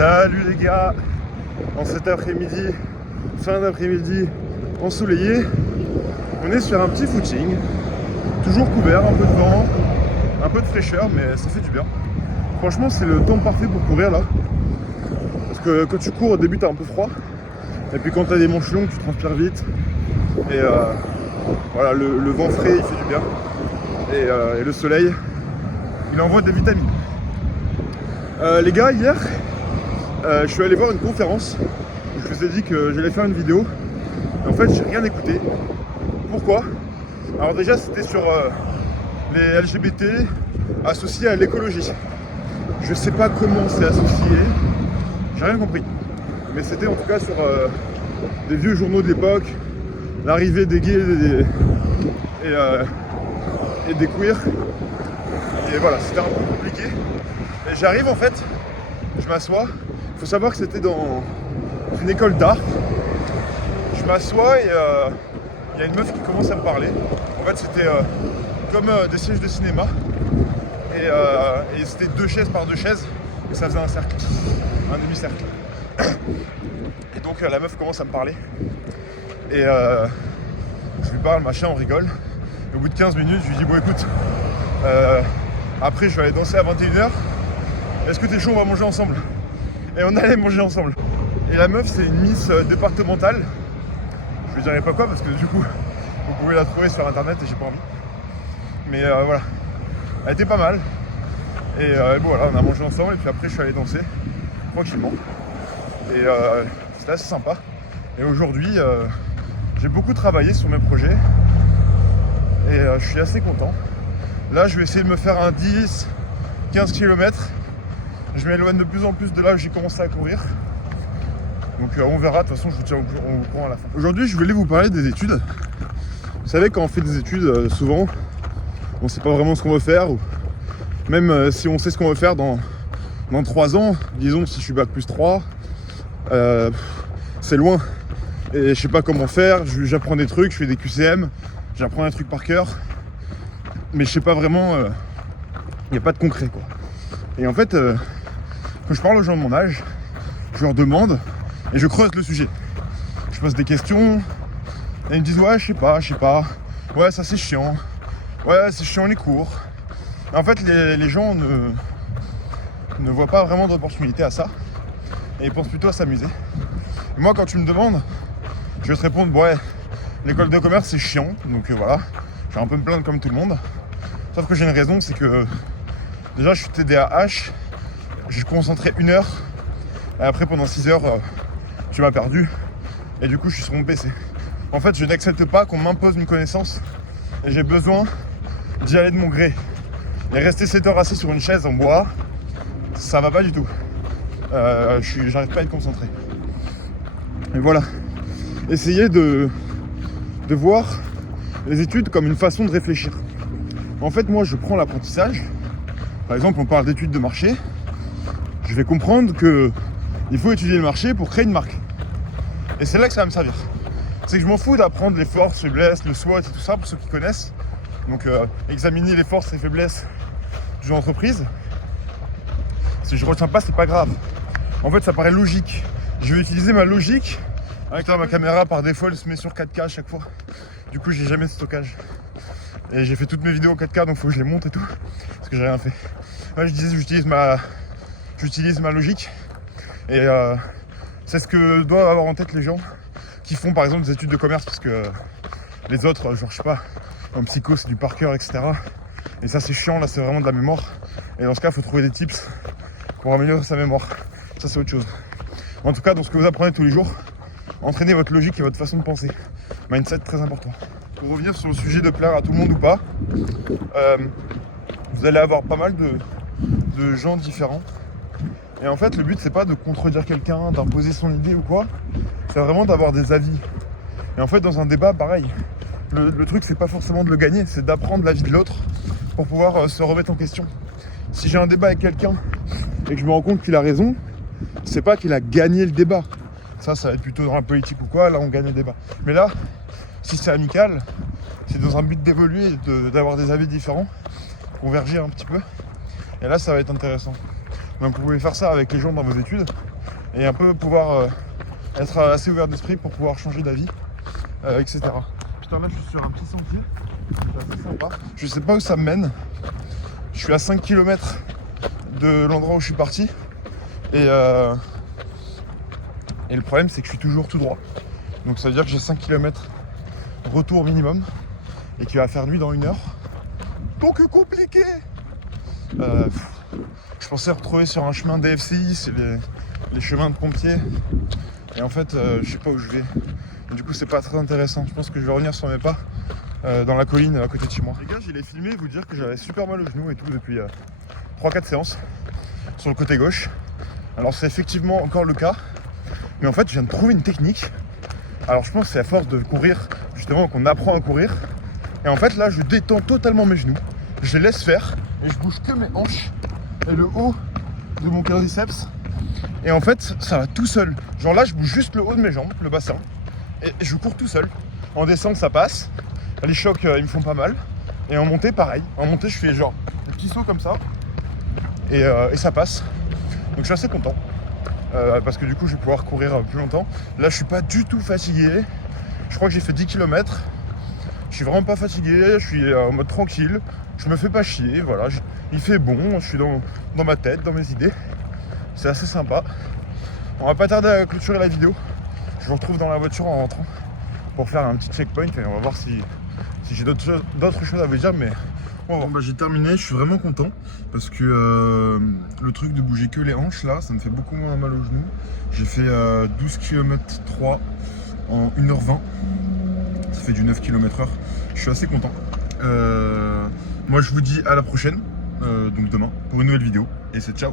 Salut les gars, en cet après-midi, fin d'après-midi ensoleillé, on est sur un petit footing, toujours couvert, un peu de vent, un peu de fraîcheur, mais ça fait du bien. Franchement, c'est le temps parfait pour courir là, parce que quand tu cours au début t'as un peu froid, et puis quand t'as des manches longues tu transpires vite, et voilà, le vent frais il fait du bien, et le soleil il envoie des vitamines. Les gars, hier je suis allé voir une conférence. Je vous ai dit que j'allais faire une vidéo. En fait, j'ai rien écouté. Pourquoi? Alors déjà, c'était sur les LGBT associés à l'écologie. Je sais pas comment c'est associé. J'ai rien compris. Mais c'était en tout cas sur des vieux journaux de l'époque, l'arrivée des gays et des queers. Et voilà, c'était un peu compliqué. Et j'arrive en fait, je m'assois. Il faut savoir que c'était dans une école d'art. Je m'assois et il y a une meuf qui commence à me parler. En fait, c'était comme des sièges de cinéma. Et c'était 2 chaises par 2 chaises. Et ça faisait un cercle, un demi-cercle. Et donc la meuf commence à me parler. Et je lui parle, machin, on rigole. Et au bout de 15 minutes, je lui dis, bon écoute, après je vais aller danser à 21h. Est-ce que t'es chaud, on va manger ensemble? Et on allait manger ensemble. Et la meuf, c'est une miss départementale. Je lui dirai pas quoi parce que du coup, vous pouvez la trouver sur internet et j'ai pas envie. Mais voilà, elle était pas mal. Et bon voilà, on a mangé ensemble et puis après je suis allé danser tranquillement. Et c'était assez sympa. Et aujourd'hui, j'ai beaucoup travaillé sur mes projets. Et je suis assez content. Là, je vais essayer de me faire un 10-15 km. Je m'éloigne de plus en plus de là où j'ai commencé à courir. Donc on verra, de toute façon je vous tiens au courant à la fin. Aujourd'hui je voulais vous parler des études. Vous savez, quand on fait des études, souvent on sait pas vraiment ce qu'on veut faire. Ou même si on sait ce qu'on veut faire dans 3 ans, disons si je suis bac+3, c'est loin. Et je sais pas comment faire, j'apprends des trucs, je fais des QCM, j'apprends des trucs par cœur. Mais je sais pas vraiment, il n'y a pas de concret quoi. Et en fait, quand je parle aux gens de mon âge, je leur demande et je creuse le sujet. Je pose des questions et ils me disent ouais, je sais pas, ouais, ça c'est chiant, ouais, c'est chiant les cours. Et en fait, les gens ne voient pas vraiment d'opportunité à ça et ils pensent plutôt à s'amuser. Et moi, quand tu me demandes, je vais te répondre ouais, l'école de commerce c'est chiant, donc voilà, je vais un peu me plaindre comme tout le monde. Sauf que j'ai une raison, c'est que déjà je suis TDAH, je suis concentré 1 heure, et après pendant 6 heures, tu m'as perdu, et du coup je suis sur mon PC. En fait, je n'accepte pas qu'on m'impose une connaissance, et j'ai besoin d'y aller de mon gré. Et rester 7 heures assis sur une chaise en bois, ça va pas du tout. J'arrive pas à être concentré. Et voilà, essayez de voir les études comme une façon de réfléchir. En fait, moi je prends l'apprentissage. Par exemple, on parle d'études de marché. Je vais comprendre qu'il faut étudier le marché pour créer une marque. Et c'est là que ça va me servir. C'est que je m'en fous d'apprendre les forces, faiblesses, le SWOT et tout ça pour ceux qui connaissent. Donc examiner les forces et faiblesses d'une entreprise. Si je retiens pas, c'est pas grave. En fait, ça paraît logique. Je vais utiliser ma logique. Avec là, ma caméra par défaut elle se met sur 4K à chaque fois. Du coup, j'ai jamais de stockage. Et j'ai fait toutes mes vidéos en 4K, donc faut que je les monte et tout. Parce que j'ai rien fait. Là, je disais, j'utilise ma logique. Et c'est ce que doivent avoir en tête les gens qui font par exemple des études de commerce. Parce que les autres, genre je sais pas, en psycho c'est du par cœur, etc. Et ça c'est chiant, là c'est vraiment de la mémoire. Et dans ce cas, il faut trouver des tips pour améliorer sa mémoire. Ça c'est autre chose. En tout cas, dans ce que vous apprenez tous les jours, entraînez votre logique et votre façon de penser. Mindset très important. Pour revenir sur le sujet de plaire à tout le monde ou pas, vous allez avoir pas mal de gens différents. Et en fait, le but, c'est pas de contredire quelqu'un, d'imposer son idée ou quoi. C'est vraiment d'avoir des avis. Et en fait, dans un débat, pareil. Le truc, c'est pas forcément de le gagner, c'est d'apprendre l'avis de l'autre pour pouvoir se remettre en question. Si j'ai un débat avec quelqu'un et que je me rends compte qu'il a raison, c'est pas qu'il a gagné le débat. Ça va être plutôt dans la politique ou quoi, là on gagne le débat. Mais là, si c'est amical, c'est dans un but d'évoluer, d'avoir des avis différents, converger un petit peu. Et là, ça va être intéressant. Donc vous pouvez faire ça avec les gens dans vos études et un peu pouvoir être assez ouvert d'esprit pour pouvoir changer d'avis, etc. Putain, là je suis sur un petit sentier, c'est assez sympa. Je sais pas où ça me mène. Je suis à 5 km de l'endroit où je suis parti et le problème c'est que je suis toujours tout droit. Donc ça veut dire que j'ai 5 km retour minimum et qu'il va faire nuit dans 1 heure. Donc compliqué. Je pensais retrouver sur un chemin DFCI, c'est les chemins de pompiers. Et en fait, je sais pas où je vais. Et du coup, c'est pas très intéressant. Je pense que je vais revenir sur mes pas dans la colline à côté de chez moi. Les gars, j'ai filmé vous dire que j'avais super mal au genou et tout depuis 3-4 séances sur le côté gauche. Alors c'est effectivement encore le cas. Mais en fait, je viens de trouver une technique. Alors je pense que c'est à force de courir, justement, qu'on apprend à courir. Et en fait, là, je détends totalement mes genoux. Je les laisse faire et je bouge que mes hanches et le haut de mon quadriceps. Et en fait, ça va tout seul. Genre là, je bouge juste le haut de mes jambes, le bassin. Et je cours tout seul. En descente, ça passe. Les chocs, ils me font pas mal. Et en montée, pareil. En montée, je fais genre un petit saut comme ça. Et ça passe. Donc je suis assez content. Parce que du coup, je vais pouvoir courir plus longtemps. Là, je suis pas du tout fatigué. Je crois que j'ai fait 10 km. Je suis vraiment pas fatigué. Je suis en mode tranquille. Je me fais pas chier. Voilà. Il fait bon. Je suis dans ma tête, dans mes idées. C'est assez sympa. On va pas tarder à clôturer la vidéo. Je vous retrouve dans la voiture en rentrant pour faire un petit checkpoint et on va voir si j'ai d'autres choses à vous dire, mais bon, j'ai terminé, je suis vraiment content parce que le truc de bouger que les hanches là, ça me fait beaucoup moins mal aux genoux. J'ai fait 12 km 3 en 1h20, ça fait du 9 km/h. Je suis assez content. Moi je vous dis à la prochaine, donc demain, pour une nouvelle vidéo, et c'est ciao.